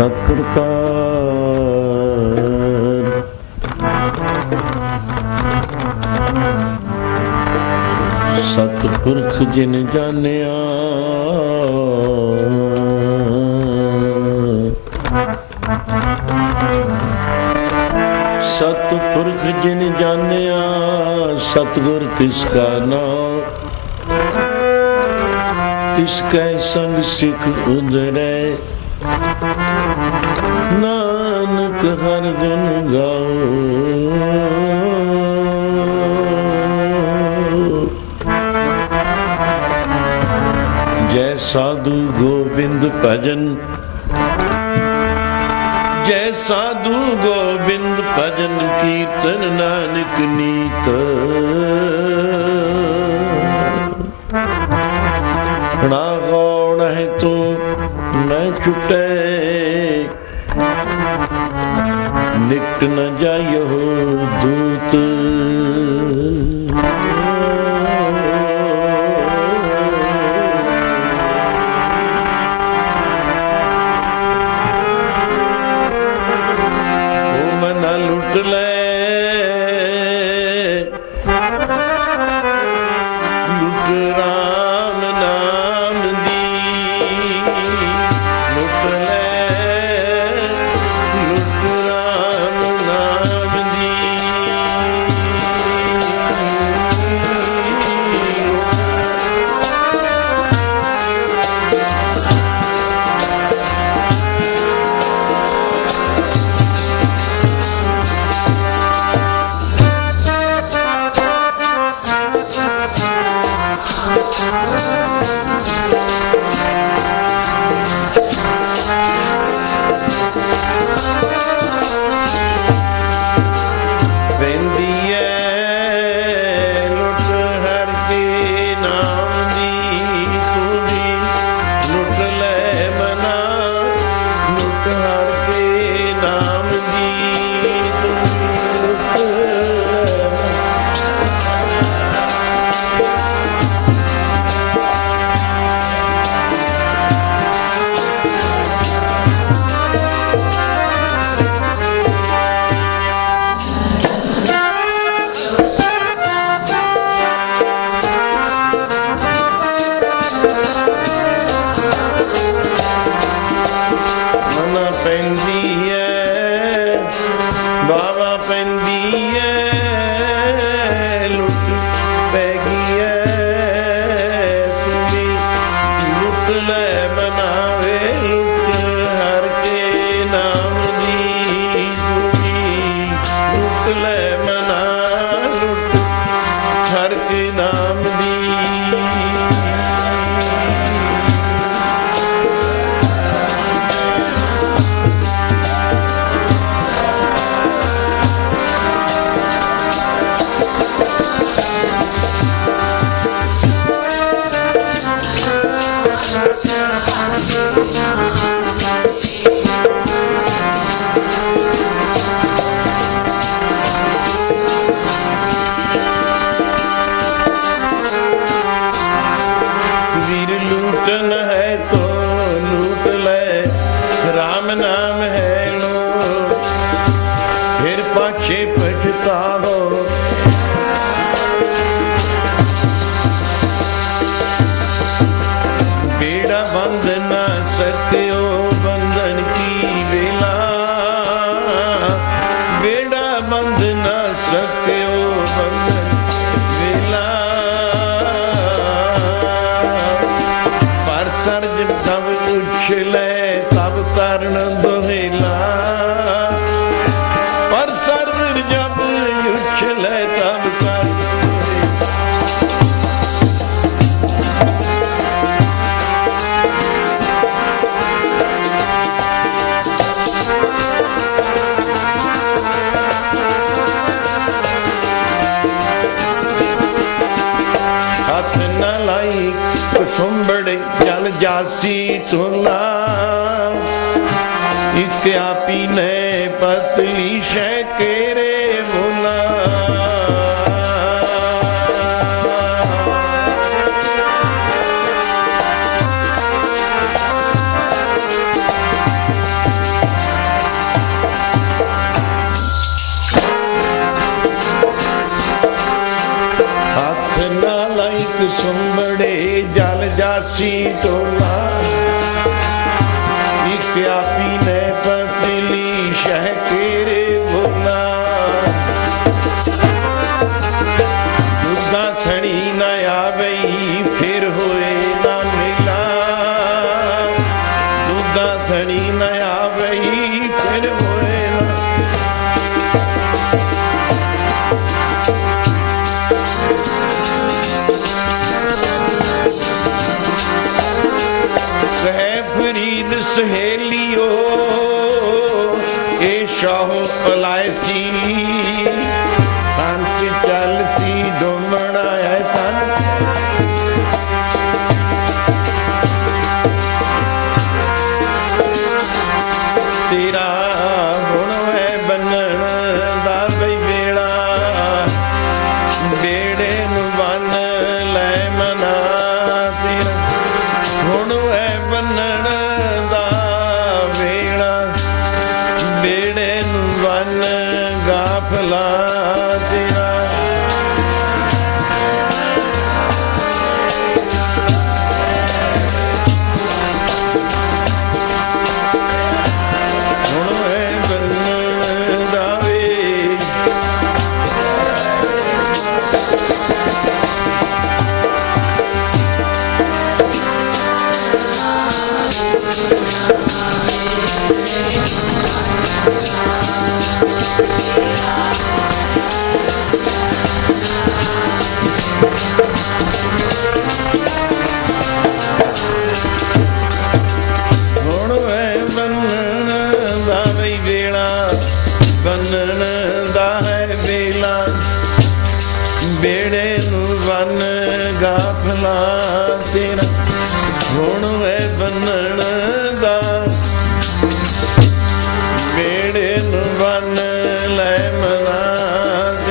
ਸਤਿਕਰਤਾਰ ਸਤਿਪੁਰਖ ਜਿਨ ਜਾਣਿਆ ਸਤਿਪੁਰਖ ਜਿਨ ਜਾਣਿਆ ਸਤਿਗੁਰ ਤਿਸ ਕਾ ਨਾਮ ਤਿਸ ਕੈ ਸੰਗ ਸਿੱਖ ਉਧਰੈ ਨਾਨਕ ਹਰ ਦਿਨ ਗਾਓ ਜੈ ਸਾਧੂ ਗੋਬਿੰਦ ਭਜਨ ਜੈ ਸਾਧੂ ਗੋਬਿੰਦ ਭਜਨ ਕੀਰਤਨ ਨਾਨਕ ਨੀਤ ਨਾ ਗੌਣ ਹੈ ਤੂੰ ਨਾ ਛੁਟੇ ਨਿਕਟ ਨ ਜਾਇਓ ਦੂਤ जासी तुला इत्यापी ने पतली शेकेरे बोला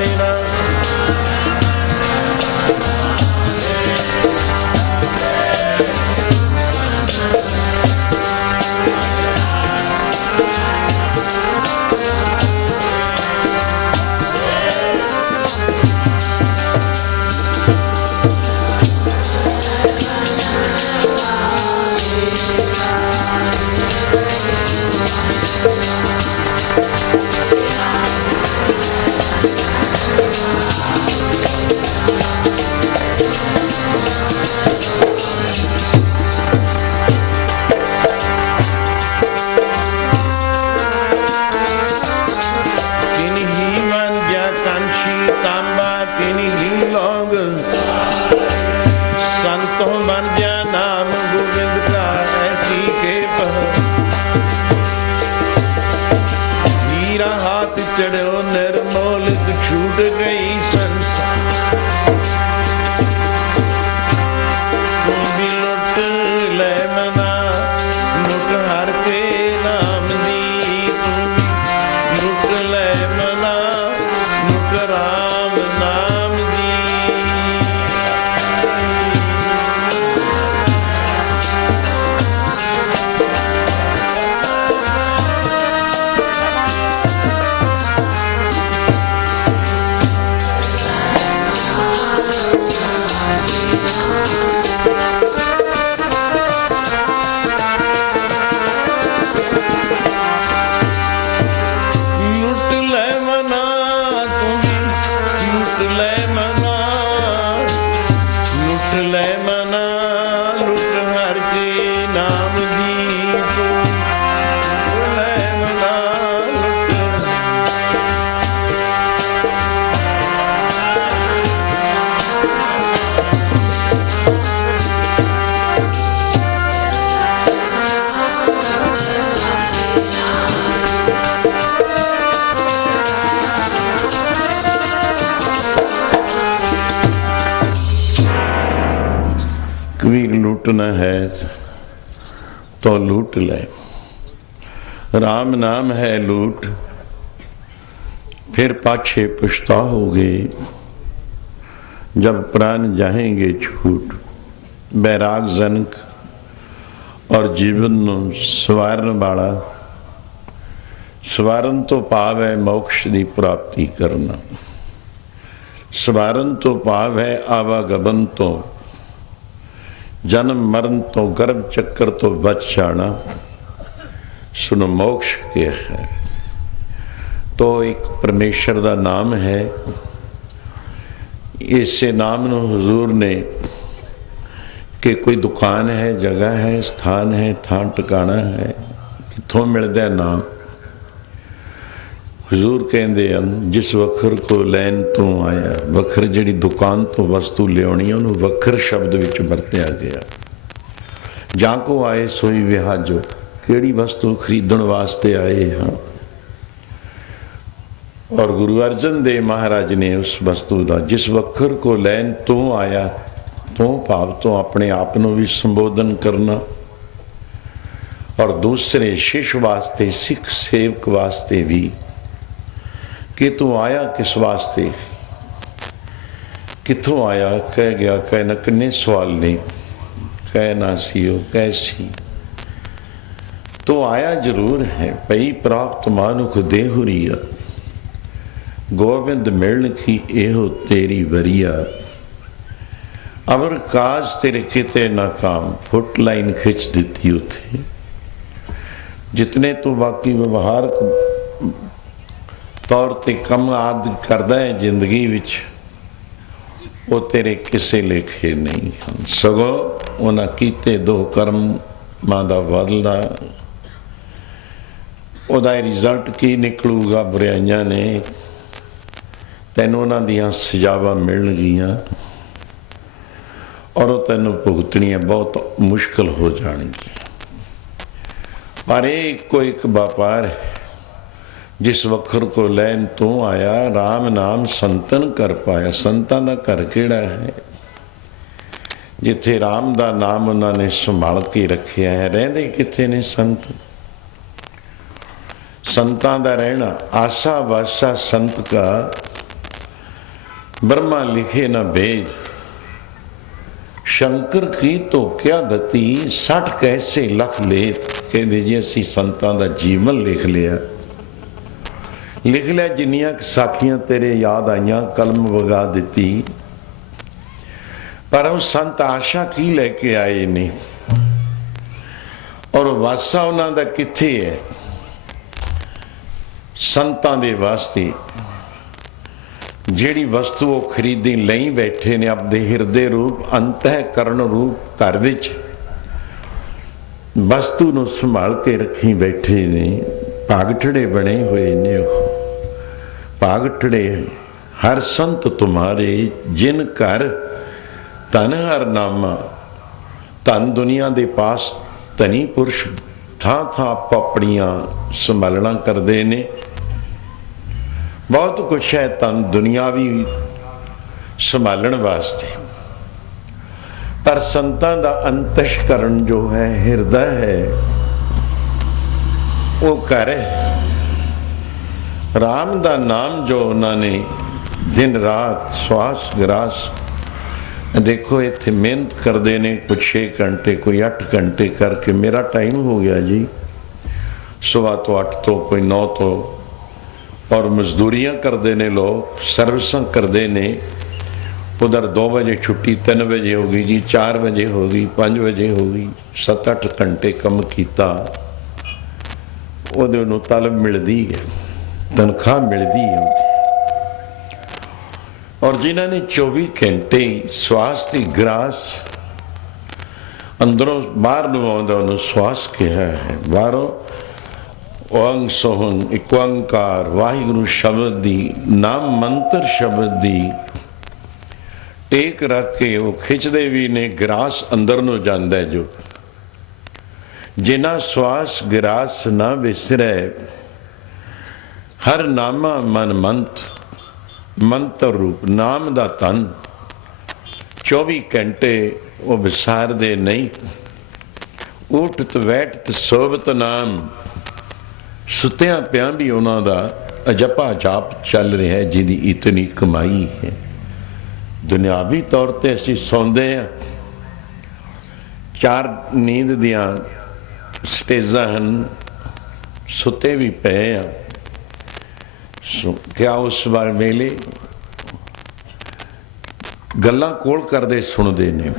तेरा। चढ़ो निर्मोलित छूट गई संसार। तू भी लुट ले मना लुट हर के नाम दी। तू लुट ले मना लुट राम नाम दी। कबीर लूटना है तो लूट ले। राम नाम है लूट फिर पाछे पछताओगे जब प्राण जाएंगे छूट। बैराग जनक और जीवन ਨੂੰ ਸਵਾਰਨ ਵਾਲਾ ਸਵਾਰਨ ਤੋਂ ਭਾਵ ਹੈ ਮੋਕਸ਼ ਦੀ ਪ੍ਰਾਪਤੀ ਕਰਨਾ। ਸਵਾਰਨ ਤੋਂ ਭਾਵ ਹੈ ਆਵਾਗਮਨ ਤੋਂ जन्म मरण तो गर्भ चक्कर तो बच जाना। सुनो मोक्ष के है तो एक परमेश्वर का नाम है। इसे नाम ਨੂੰ हुजूर ने कि कोई दुकान है जगह है स्थान है थां टिकाना है कितों मिलता है नाम। हजूर कहते हैं जिस वखर को लैन तो आया। वखर जिहड़ी दुकान तो वस्तु लियानी उन्होंने वखर शब्द विच वरत्या गया। जां को आए सोई विहाजो किहड़ी वस्तु खरीदण वास्ते आए हाँ। और गुरु अर्जन देव महाराज ने उस वस्तु का जिस वखर को लैन तो आया तो भाव तो अपने आप को भी संबोधन करना और दूसरे शिष्य वास्ते सिख सेवक वास्ते भी कि तू आया किस वास्ते कितों आया कह गया कह न किन्ने सवाल नहीं कह ना सीओ कैसी तो आया जरूर है पई प्राप्त मानुख देहुरिया। गोविंद मिलन की एहो तेरी वरिया। अमर काज तेरे किते नाकाम फुट लाइन खिंच दी उथे। जितने तो बाकी व्यवहारक तौर ते कम आदि करदा है जिंदगी विच वो तेरे किसे लेखे नहीं हैं। सगों उन्हां कीते दो कर्मां दा बदला उहदा रिजल्ट की निकलूगा। बुराइयां ने तैनूं उन्हां दियां सजावां मिलणगीਆਂ और वो तैनूं भुगतणियां बहुत मुश्किल हो जाणगीਆਂ। पर एक को एक व्यापार है जिस वखर को लैन तू आया राम नाम संतन कर पाया। संतां दा घर किहड़ा है जिथे राम दा नाम उन्होंने संभाल के रखिया है। रहिंदे किथे ने संत। संतां दा रहना आसा वासा संत का ब्रह्मा लिखे न भेद, शंकर की तो क्या गति, 60 कैसे लख लेत। कहते जी असी संतां दा जीवन लिख लिया जिन्नियां साखियां तेरे याद आईयां, कलम वगा दिती, पर वो संत आशा की लेके आए ने और वासा उन्हां दा किथे है। संतां दे वास्ते ਜਿਹੜੀ ਵਸਤੂ ਉਹ ਖਰੀਦੀ ਲਈ ਬੈਠੇ ਨੇ ਆਪਦੇ ਹਿਰਦੇ ਰੂਪ ਅੰਤःਕਰਨ ਰੂਪ ਘਰ ਵਿੱਚ ਵਸਤੂ ਨੂੰ ਸੰਭਾਲ ਕੇ ਰੱਖੀ ਬੈਠੇ ਨੇ। ਭਾਗਠੜੇ ਬਣੇ ਹੋਏ ਨੇ ਉਹ ਭਾਗਠੜੇ ਹਰ ਸੰਤ ਤੁਮਾਰੇ ਜਿਨ ਘਰ ਧਨ ਹਰ ਨਾਮਾ। ਧਨ ਦੁਨੀਆ ਦੇ ਪਾਸ ਧਨੀ ਪੁਰਸ਼ ਥਾਂ ਥਾਂ ਆਪਣੀਆਂ ਸੰਭਾਲਣਾ ਕਰਦੇ ਨੇ। बहुत कुछ है तन दुनियावी संभालन वास्ते, पर संतां दा अंतःकरण जो है, हृदय है, वो घर है। राम दा नाम जो उन्होंने दिन रात श्वास ग्रास, देखो इत्थे मेहनत करते ने कुछ 6 घंटे, कोई 8 घंटे करके। मेरा टाइम हो गया जी, सुबह तो 8 तो कोई 9 तो, और मजदूरियां करते ने लोग, सर्विसां करते ने। उधर 2 बजे छुट्टी, 3 बजे हो गई जी, 4 बजे हो गई, 5 बजे हो गई, 7-8 घंटे कम किया, ਉਹਦੇ ਨੂੰ ਤਲਬ मिलती है, तनख्वाह मिलती है। और जिन्हों ने 24 घंटे श्वास की ग्रास अंदरों बाहर ਨੂੰ ਆਉਂਦਾ ਉਹਨੂੰ श्वास कहा है। बाहरों ओंग सोहन एक ओंकार वाहिगुरु शब्द दी, नाम मंत्र शब्द दी टेक रख के वो खिंचते भी ने। ग्रास अंदर नु जांदा है जो, जिना श्वास ग्रास ना विसरै, हर नामा मन मंत्र रूप नाम दा तन 24 घंटे वो विसार दे नहीं। उठत बैठत सोबत नाम, सुत्या पिया भी उन्हों अजपा जाप चल रहा है, जिहदी इतनी कमाई है। दुनियावी तौर पर असीं सौंदे हैं, 4 नींद दियां स्टेजां हन, सुते भी पे हैं। क्या उस बार वेले गल्लां कोल करदे सुनदे ने।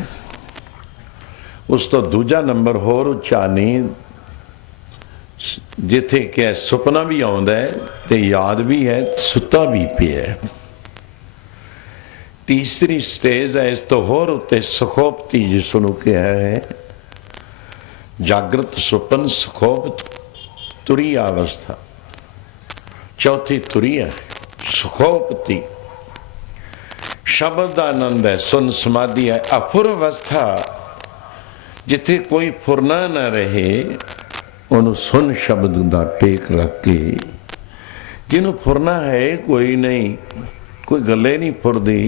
उस तो दूजा नंबर होर उच्चा नींद, जिथे क्या सुपना भी आउंदा है ते याद भी है, सुता भी पिया है। तीसरी स्टेज है इस तो होर उत्ते सुखोपती, जिसनों कहा है जागृत सुपन सुखोप तुरी अवस्था। चौथी तुरी है सुखोपती, शब्द का आनंद है, सुन समाधि है। अफुर अवस्था, जिथे कोई फुरना न रहे, उन्होंने सुन शब्द का टेक रख के। जिन्हों फुरना है कोई नहीं, कोई गले नहीं फुरदी,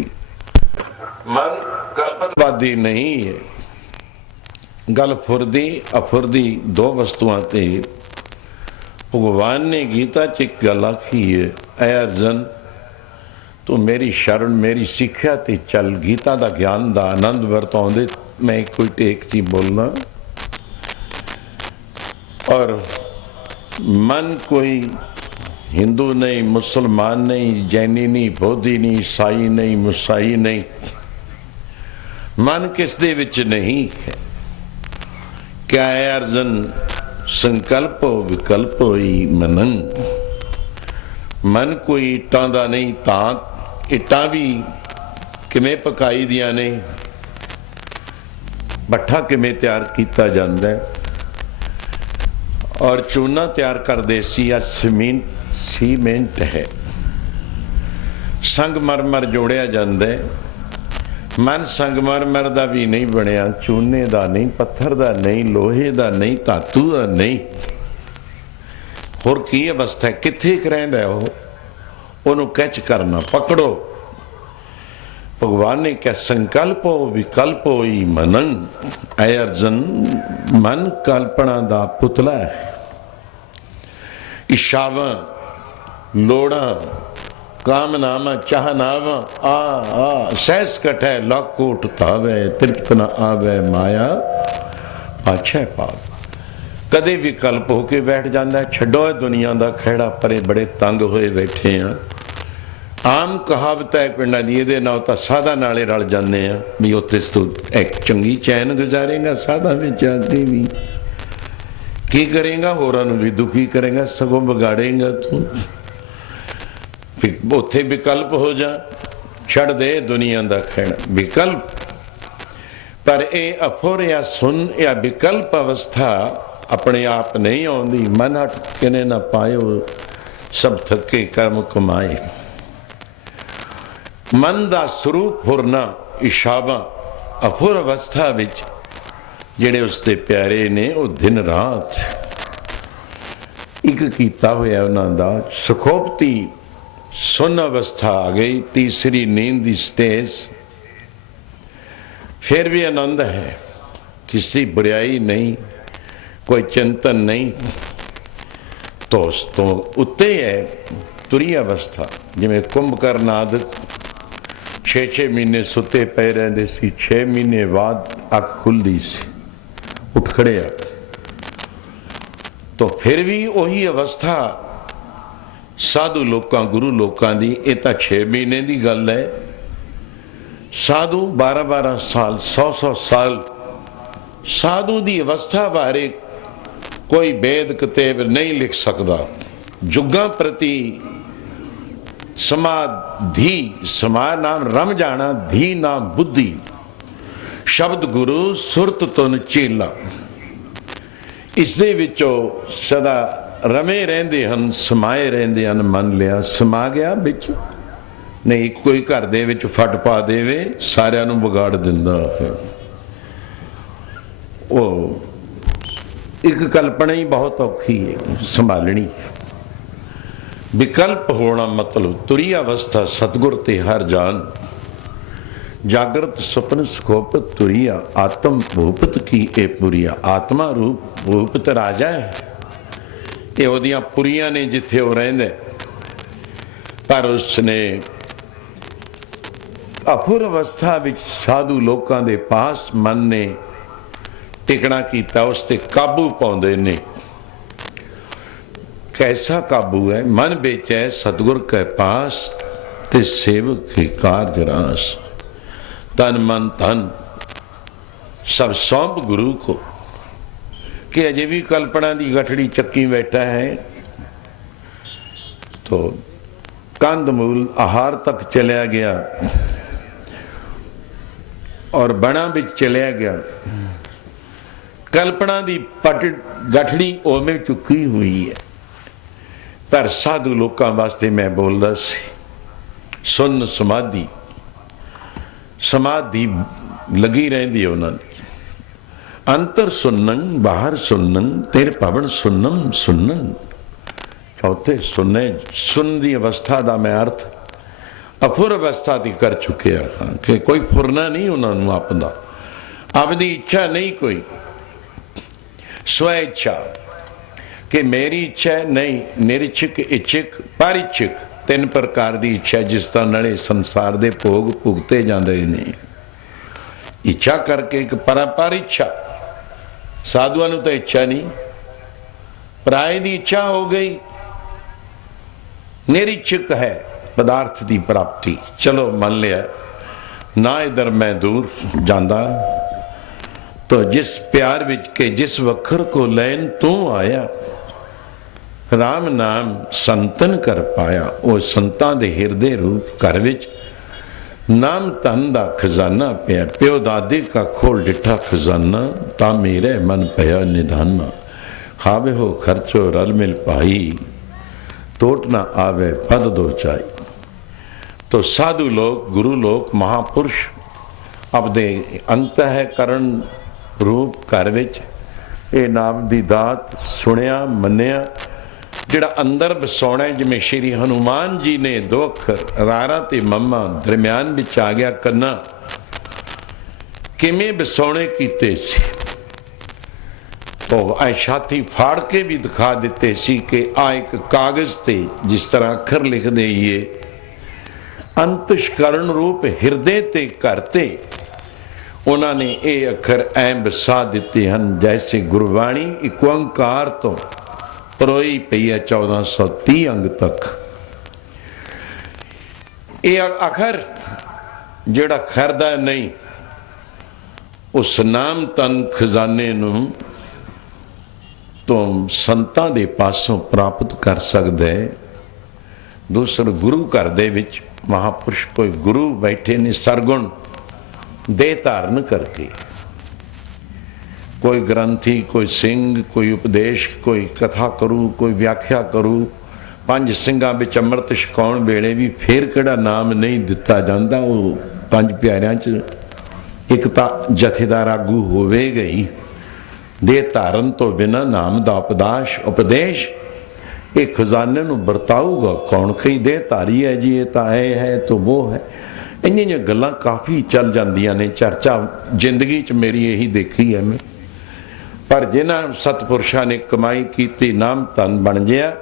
मन कल्पतवादी नहीं है। गल फुरदी अफुरदी 2 वस्तुआं ते भगवान ने गीता च एक गल आखी है, ऐ अर्जन तू मेरी शरण मेरी सिक्ख्या ते चल। गीता का ज्ञान का आनंद वरताउंदे मैं कोई टेक नहीं बोलना। और मन कोई हिंदू नहीं, मुसलमान नहीं, जैनी नहीं, बौद्धि नहीं, ईसाई नहीं, मुसाई नहीं। मन किस दे विच नहीं है। क्या है अर्जन, संकल्प हो विकल्प होई मनन। मन कोई इट्टां दा नहीं, तां इट्टां भी किवें पकाई दियां ने, भट्ठा किवें तैयार किया जाता है, और चूना तैयार करते सी या सीमेंट है। संगमरमर जोड़िया जाता है, मन संगमरमर का भी नहीं बनया, चूने का नहीं, पत्थर का नहीं, लोहे का नहीं, धातु का नहीं। होर की अवस्था है, कित्थे रहिंदा है उहनूं कैच करना, पकड़ो। भगवान ने क्या संकल्प हो विकल्प होई मनन। ऐ अर्जन मन कल्पना का पुतला है। इच्छावां लोड़ां काम नामा चाह नावा आ सहस कटै लाख कोट धावै तृप्त न आवे माया पाछै पाप। कदे विकल्प होके बैठ जाता, छड्डो दुनिया का खैड़ा परे, बड़े तंग होए बैठे हैं। आम कहावत है पिंडा दी, ये नाल तां साधा नाले रल जाने हैं भी उत्ते तू एक चंगी चैन गुजारेगा, साधा में आके भी की करेगा, होरां नूं भी दुखी करेगा, सगों बिगाड़ेगा तू। उत्थे विकल्प हो जा, छड़ दे दुनिया का खैड़ा विकल्प। पर यह अफुर या सुन या विकल्प अवस्था अपने आप नहीं आती। मन हट किने ना पायो सब थके कर्म कमाए। मन का स्वरूप फुरना इशावा अफुर अवस्था विच जेड़े उसके प्यारे ने वो दिन रात एक कीता होया उन्हां दा। सुखोपती सुन अवस्था आ गई, तीसरी नींद की स्टेज। फिर भी आनंद है, किसी बुराई नहीं, कोई चिंतन नहीं। तो उस तो उत्ते है तुरी अवस्था। जिमें कुंभकर्ण आदत 6-6 महीने सुते पे रहते सी, 6 महीने बाद अख खुलती सी, उठ खड़िया। तो फिर भी वही अवस्था साधु लोकां गुरु लोकां दी। ये तो 6 महीने की गल है। साधु 12-12 साल 100-100 साल साधु की अवस्था बारे कोई वेद किताब नहीं लिख सकता। जुगां प्रति समाधि, समा नाम रम जाना, धी नाम बुद्धि, शब्द गुरु सुरत तुन चेला। इस दे विचों सदा रमे रहंदे हन, समाए रहंदे हन। मन लिया समा गया बिच नहीं, कोई घर दे विच फट पा देवे सारिਆਂ ਨੂੰ ਵਿਗਾੜ ਦਿੰਦਾ है। वो एक कल्पना ही बहुत औखी है संभालनी। विकल्प होना मतलब तुरी अवस्था सतगुर ते हर जान। जागृत सुपन सुखोप तुरिया, आत्म भूपत की ए पुरिया। आत्मा रूप भूपत राजा है, ये ओदियां पुरियां ने जिथे वो रहिंदे। पर उसने अफुर अवस्था विच साधु लोकां दे पास मन ने टिकना कीता, उसते काबू पाउंदे ने। कैसा काबू है? मन बेचै सतगुर के पास ते सेवक के कारज रास। तन मन धन सब सौंप गुरु को। कि अजे भी कल्पना की गठड़ी चक्की बैठा है तो कंद मूल आहार तक चलिया गया और बना भी चलिया गया। कल्पना की पट गठड़ी ओवें चुकी हुई है। पर साधु लोकां वास्ते मैं बोलदा सी, सुन समाधि। समाधि लगी रहिंदी उन्हां दी। अंतर सुनन बाहर सुनन, तेरे भवन सुनम सुनन। चौथे सुनने सुन की अवस्था का मैं अर्थ अफुर अवस्था की कर चुके हाँ कि कोई फुरना नहीं उन्होंने अपना, अपनी इच्छा नहीं, कोई स्व इच्छा कि मेरी इच्छा है नहीं। निरिच्छक इच्छक परिच्छक 3 प्रकार की इच्छा जिस तरह नाले संसार के भोग भुगते जाते हैं। इच्छा करके एक परापर इच्छा। साधुओं को तो इच्छा नहीं, पराए की इच्छा हो गई। निरीक्षक है पदार्थ की प्राप्ति। चलो मान लिया ना इधर मैं दूर जाता तो जिस प्यार विच के जिस वखर को लैन तू आया, राम नाम संतन कर पाया। वो संतां दे हिरदे रूप घर विच नाम धन दा खजाना पिया। प्यो दादे का खोल डिठा खजाना, ता मेरे मन पया निधाना। खावे हो खर्चो रल मिल पाई, टोट ना आवे पद दो चाई। तो साधु लोग गुरु लोग महापुरुष अपने अंतःकरण रूप घर विच ये नाम दी दात सुनिया मन्निया। जिहड़ा अंदर बसाउणा, जिवें श्री हनुमान जी ने 2 अखर रारा ते मम्मा दरम्यान विच आ गया कन्ना, किवें बसाउणे कीते सी। तो ऐ छाती फाड़ के भी दिखा दिते सी कि आ एक कागज ते जिस तरह अखर लिख देइए ਅੰਤਸ਼ਕਰਨ ਰੂਪ ਹਿਰਦੇ ਤੇ ਕਰਤੇ ਉਹਨਾਂ ਨੇ ਇਹ ਅੱਖਰ ਐਂ ਵਸਾ ਦਿੱਤੇ ਹਨ ਜੈਸੇ ਗੁਰਬਾਣੀ ਇੱਕ ਓੰਕਾਰ ਤੋਂ ਪਰੋਈ ਪਈ ਹੈ 1430 ਅੰਗ ਤੱਕ। ਇਹ ਅੱਖਰ ਜਿਹੜਾ ਖਰਦਾ ਨਹੀਂ ਉਸ ਨਾਮ ਤਨ ਖਜ਼ਾਨੇ ਨੂੰ ਤੋਂ ਸੰਤਾਂ ਦੇ ਪਾਸੋਂ ਪ੍ਰਾਪਤ ਕਰ ਸਕਦਾ ਹੈ। ਦੂਸਰਾ ਗੁਰੂ ਘਰ ਦੇ ਵਿੱਚ ਮਹਾਪੁਰਸ਼ ਕੋਈ ਗੁਰੂ ਬੈਠੇ ਨੇ ਸਰਗੁਣ ਦੇ ਧਾਰਨ ਕਰਕੇ, ਕੋਈ ਗ੍ਰੰਥੀ, ਕੋਈ ਸਿੰਘ, ਕੋਈ ਉਪਦੇਸ਼, ਕੋਈ ਕਥਾ ਕਰੂ, ਕੋਈ ਵਿਆਖਿਆ ਕਰੂ। ਪੰਜ ਸਿੰਘਾਂ ਵਿੱਚ ਅੰਮ੍ਰਿਤ ਛਕਾਉਣ ਵੇਲੇ ਵੀ ਫੇਰ ਕਿਹੜਾ ਨਾਮ ਨਹੀਂ ਦਿੱਤਾ ਜਾਂਦਾ। ਉਹ ਪੰਜ ਪਿਆਰਿਆਂ 'ਚ ਇੱਕ ਤਾਂ ਜਥੇਦਾਰ ਆਗੂ ਹੋਵੇਗਾ ਹੀ। ਦੇ ਧਾਰਨ ਤੋਂ ਬਿਨਾਂ ਨਾਮ ਦਾ ਉਪਦੇਸ਼ ਇਹ ਖਜ਼ਾਨੇ ਨੂੰ ਵਰਤਾਊਗਾ ਕੌਣ? ਕਈ ਦੇ ਧਾਰੀ ਹੈ ਜੀ, ਇਹ ਤਾਂ ਇਹ ਹੈ ਤਾਂ ਉਹ ਹੈ। ਇੰਨੀਆਂ ਗੱਲਾਂ ਕਾਫੀ ਚੱਲ ਜਾਂਦੀਆਂ ਨੇ, ਚਰਚਾ ਜ਼ਿੰਦਗੀ 'ਚ ਮੇਰੀ ਇਹੀ ਦੇਖੀ ਹੈ ਮੈਂ। ਪਰ ਜਿਨ੍ਹਾਂ ਸਤਪੁਰਸ਼ਾਂ ਨੇ ਕਮਾਈ ਕੀਤੀ, ਨਾਮ ਧਨ ਬਣ ਗਿਆ,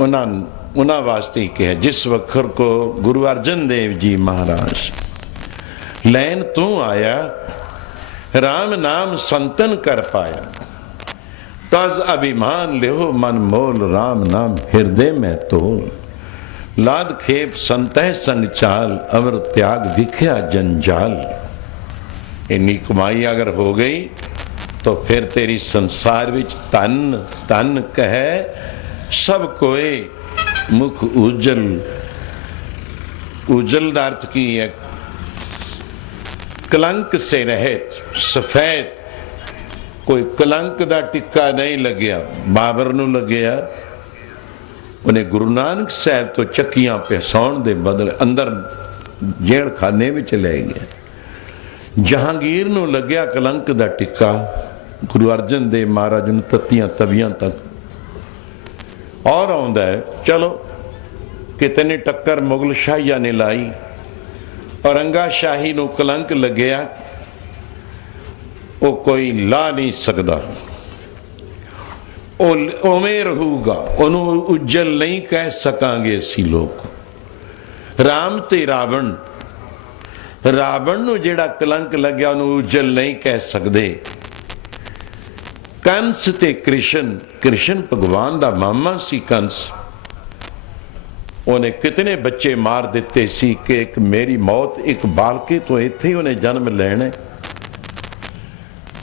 ਉਹਨਾਂ ਵਾਸਤੇ ਹੀ ਕਿਹਾ ਜਿਸ ਵਖਰ ਕੋ ਗੁਰੂ ਅਰਜਨ ਦੇਵ ਜੀ ਮਹਾਰਾਜ ਲੈਨ ਤੂੰ ਆਇਆ, राम नाम संतन कर पाया, तज अभिमान लिहो मन मोल, राम नाम हृदय में तोल, लाद खेप संतह संग चाल, अवर त्याग विख्या जंजाल। इन्नी कमाई अगर हो गई तो फिर तेरी संसार विच तन तन कहे सब कोई, मुख उजल। उजल का अर्थ की है कलंक से रहित, सफेद, कोई कलंक का टिक्का नहीं लग्या। बाबर नूं लग्या, उन्हें गुरु नानक साहब तो चक्कियां पिसाउण दे बदले अंदर जेल खाने में ले गया। जहांगीर नूं लग्या कलंक का टिक्का, गुरु अर्जन देव महाराज नूं तत्तियां तवियां तक। और आउंदा है चलो कितने टक्कर मुगल शाहियां ने लाई, औरंगा शाही नूं कलंक लग्या, वो कोई ला नहीं सकता, उवें रहूगा, उन्होंने उज्जल नहीं कह सकांगे असी लोग। राम ते रावण, रावण नूं जिहड़ा कलंक लग्या उन्होंने उज्जल नहीं कह सकते। कंस ते कृष्ण, कृष्ण भगवान दा मामा सी कंस, उन्हें कितने बच्चे मार दिते सी कि एक मेरी मौत एक बालके तो इत्थे ही उन्हें जन्म लेना।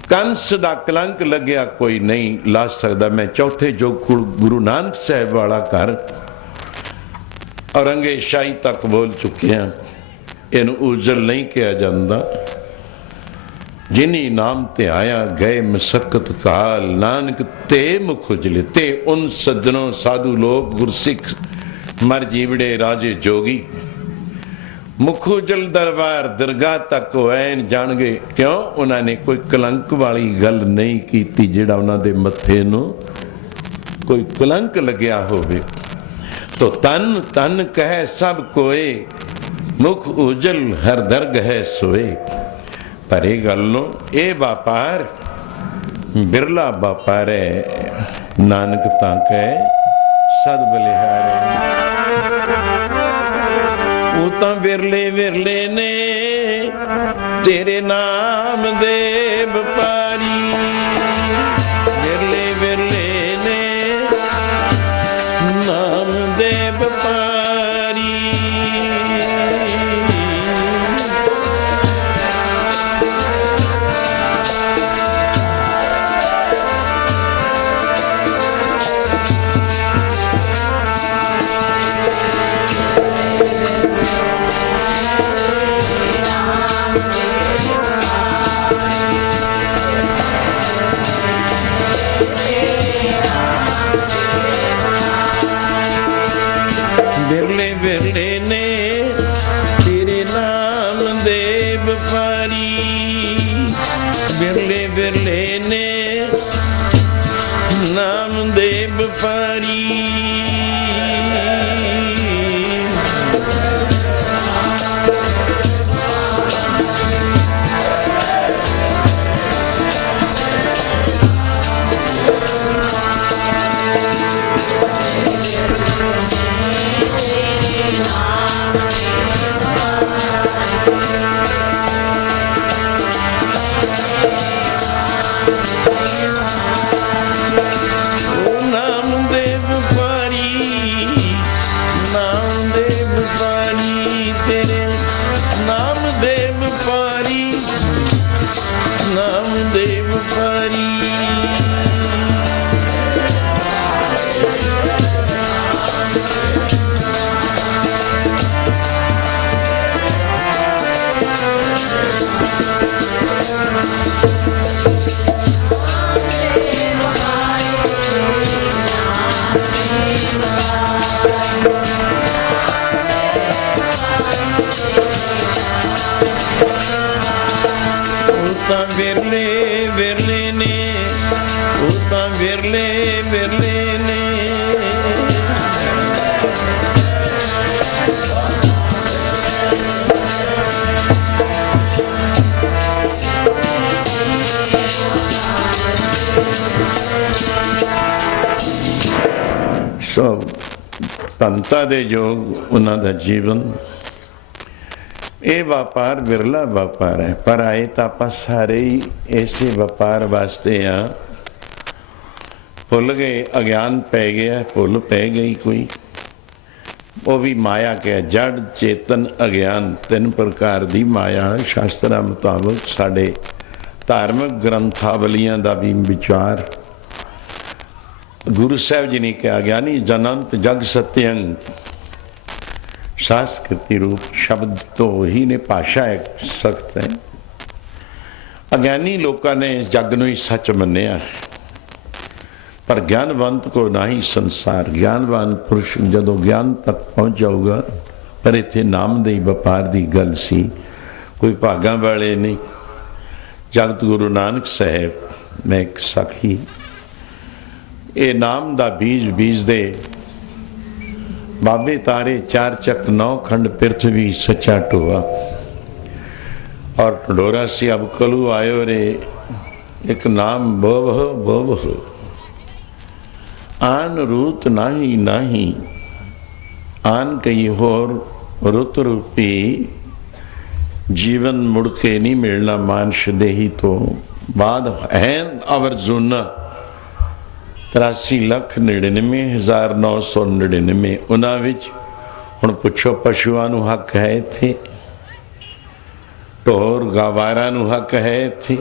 कंस दा कलंक लग्या कोई नहीं ला सकता। मैं चौथे जो गुरु नानक साहब वाला घर औरंगे शाही तक बोल चुके हैं, इनू उजल नहीं किया जाता। जिनी नाम ते आया गए मशक्कत काल, नानक ते मुख उजले। ते उन सज्जनों साधु लोग गुरसिख मर जीवड़े राजे जोगी, मुख उजल दरबार दरगाह तक वैन जान गए। क्यों? उन्होंने कोई कलंक वाली गल नहीं की जिहड़ा उन्होंने मथे नूं कोई कलंक लग्या होवे। तो तन तन कह सब कोए, मुख उजल हर दर्ग है सोए। पर यह गल नो ये व्यापार बिरला व्यापार है, नानक तां कह सद बलिहारे। वो तां विरले विरले ने तेरे नाम दे व्यापारी, विरले विरले ने नाम दे व्यापारी। ਤਾਂ ਵਿਰਲੇ ਵਿਰਲੇ ਨੇ, ਉਹ ਤਾਂ ਵਿਰਲੇ ਵਿਰਲੇ ਨੇ। ਸੋ ਧੰਤਾ ਦੇ ਯੋਗ ਉਹਨਾਂ ਦਾ ਜੀਵਨ, ਇਹ ਵਪਾਰ ਵਿਰਲਾ ਵਪਾਰ ਹੈ, ਪਰ ਆਏ ਤਾਂ ਆਪਾਂ ਸਾਰੇ ਹੀ ਇਸੇ ਵਪਾਰ ਵਾਸਤੇ ਆ। ਭੁੱਲ ਗਏ, ਅਗਿਆਨ ਪੈ ਗਿਆ, ਭੁੱਲ ਪੈ ਗਈ ਕੋਈ, ਉਹ ਵੀ ਮਾਇਆ ਕਹਿ, ਜੜ ਚੇਤਨ ਅਗਿਆਨ, ਤਿੰਨ ਪ੍ਰਕਾਰ ਦੀ ਮਾਇਆ ਸ਼ਾਸਤਰਾਂ ਮੁਤਾਬਕ। ਸਾਡੇ ਧਾਰਮਿਕ ਗ੍ਰੰਥਾਵਲੀਆਂ ਦਾ ਵੀ ਵਿਚਾਰ ਗੁਰੂ ਸਾਹਿਬ ਜੀ ਨੇ ਕਿਹਾ, ਗਿਆਨੀ ਜਨੰਤ ਜਗ ਸਤਯੰ। संस्कृति रूप शब्द तो ही ने भाषा एक सख्त है। अज्ञानी लोगों ने इस जग नूं ही सच मन्निया, पर ज्ञानवंत को ना ही संसार। ज्ञानवान पुरुष जदों ज्ञान तक पहुँच जाऊगा, पर इत्थे नाम दे व्यापार की गल सी, कोई भागां वाले नहीं। जगत गुरु नानक साहब मैं एक सखी, ये नाम दा बीज बीज दे बाबे तारे चार चक नौ खंड पृथ्वी सच्चा टोआ। और ढोरा सी अब कलू आयो रे, एक नाम बोवह बोवह। आन रूत नाही नाही, आन कई होर रुत रूपी जीवन मुड़ के नहीं मिलना। मानश देही तो बाद है अवर जुना 83,99,999। उन्हां विच हुण पुछो पशुआं नूं हक है इत्थे, ढोर गवारां नूं हक है इत्थे,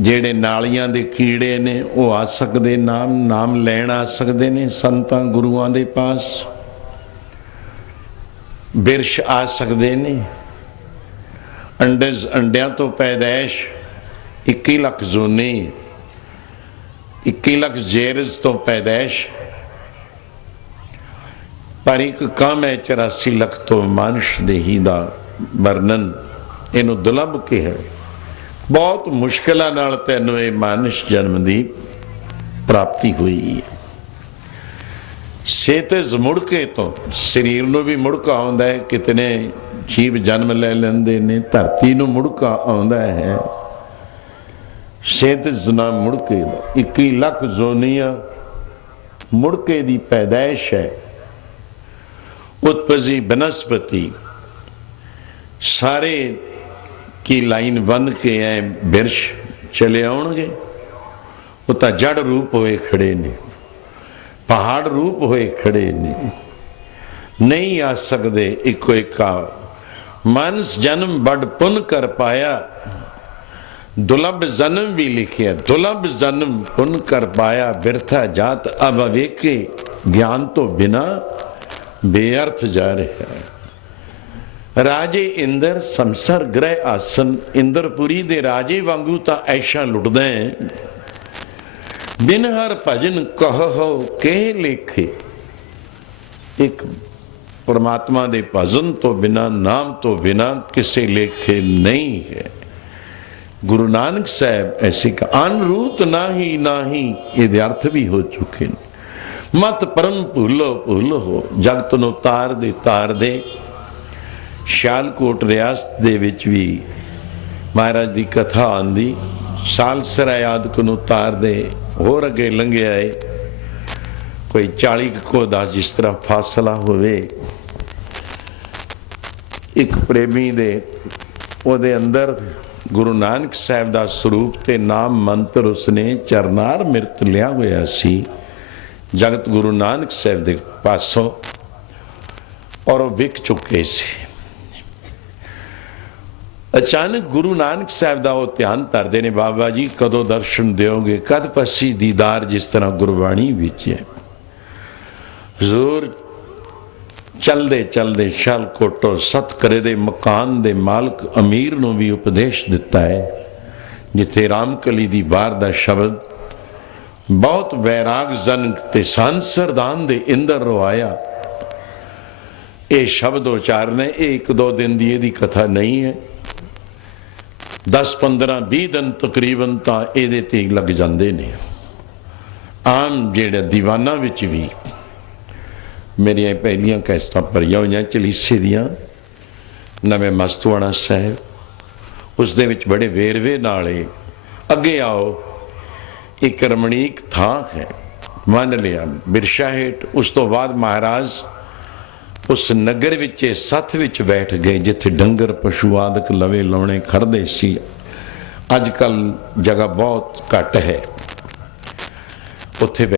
ਜਿਹੜੇ ਨਾਲੀਆਂ ਦੇ ਕੀੜੇ ਨੇ ਉਹ ਆ ਸਕਦੇ, ਨਾਮ ਲੈਣ ਆ ਸਕਦੇ ਨੇ ਸੰਤਾਂ ਗੁਰੂਆਂ ਦੇ ਪਾਸ। ਬਿਰਸ਼ ਆ ਸਕਦੇ ਨੇ। ਅੰਡਿਆਂ ਤੋਂ ਪੈਦਾਇਸ਼ 21 ਲੱਖ ਜ਼ੋਨੇ, 21 ਲੱਖ ਜੇਰਜ਼ ਤੋਂ ਪੈਦਾਇਸ਼, ਪਰ ਇੱਕ ਕੰਮ ਹੈ 84 ਲੱਖ ਤੋਂ ਮਾਨਸ਼ ਦੇਹੀ ਦਾ ਵਰਣਨ। ਇਹਨੂੰ ਦੁਲੱਭ ਕਿਹਾ। ਬਹੁਤ ਮੁਸ਼ਕਿਲਾਂ ਨਾਲ ਤੈਨੂੰ ਇਹ ਮਾਨਸ਼ ਜਨਮ ਦੀ ਪ੍ਰਾਪਤੀ ਹੋਈ ਹੈ। ਸਿਹਤ ਮੁੜਕੇ ਤੋਂ ਸਰੀਰ ਨੂੰ ਵੀ ਮੁੜਕਾ ਆਉਂਦਾ ਹੈ। ਕਿਤਨੇ ਜੀਵ ਜਨਮ ਲੈ ਲੈਂਦੇ ਨੇ, ਧਰਤੀ ਨੂੰ ਮੁੜਕਾ ਆਉਂਦਾ ਹੈ। ਸਿਹਤ ਨਾ ਮੁੜਕੇ ਦਾ 21 ਲੱਖ ਜ਼ੋਨੀਆਂ ਮੁੜਕੇ ਦੀ ਪੈਦਾਇਸ਼ ਹੈ। उत्पजी बनस्पति सारे की लाइन बन के ऐ बिरश चले आउणगे। वो तो जड़ रूप होए खड़े ने, पहाड़ रूप होए खड़े ने, नहीं आ सकते इको इक्का। मानस जन्म बड़ पुन कर पाया, दुलभ जन्म भी लिखिया। दुलभ जन्म पुन कर पाया, बिरथा जात अब अवेके। ज्ञान तो बिना बेअर्थ जा रहा है। राजे इंदर संसार ग्रह आसन, इंदरपुरी दे राजे वांगू तो ऐशा लुटदे हैं। बिन हर भजन कहो के लेखे। एक परमात्मा दे भजन तो बिना, नाम तो बिना किसी लेखे नहीं है। गुरु नानक साहब ऐसे का अनरूत नाही ये अर्थ भी हो चुके हैं। मत परम भूलो भूलो हो, जगत नूं तार दे। सियालकोट रियासत दे विच भी महाराज की कथा आंदी। सालसरा आदक नूं तार दे, होर अगे लंघिया है कोई 40 को दा जिस तरह फासला होवे। एक प्रेमी दे ओदे अंदर गुरु नानक साहब दा स्वरूप ते नाम मंत्र उसने चरनार मिरत लिया होया सी जगत गुरु नानक साहब के पासों, और वो विक चुके सी। अचानक गुरु नानक साहब का वो ध्यान धरते ने, बाबा जी कदों दर्शन दोगे, कद पसी दीदार, जिस तरह गुरबाणी विच है। हजूर चलते चलते शालकोटो सतकरे दे मकान दे मालक अमीर नूं भी उपदेश दिता है, जिथे रामकली दी बार दा शब्द बहुत वैराग जन ते सांसरदान दे इंदर रोआया। ये शब्द उचारने एक दो दिन दी कथा नहीं है। 10-15-20 दिन तकरीबन तो ये लग जाते ने। आम जेड़ा दीवाना विच भी मेरिया पहलियां कैसटा भरिया हुई चलीसे दियां, नवे मस्तवाड़ा साहब, उस दे विच बड़े वेरवे नाले अगे आओ एक रमणीक थां है, मान लिया बिरशा हेठ। उस तो बाद महाराज उस नगर विच सथ विच बैठ गए जिथे डंगर पशु आदक लवे लाने खड़दे सी। अजकल जगह बहुत घट है उत्थे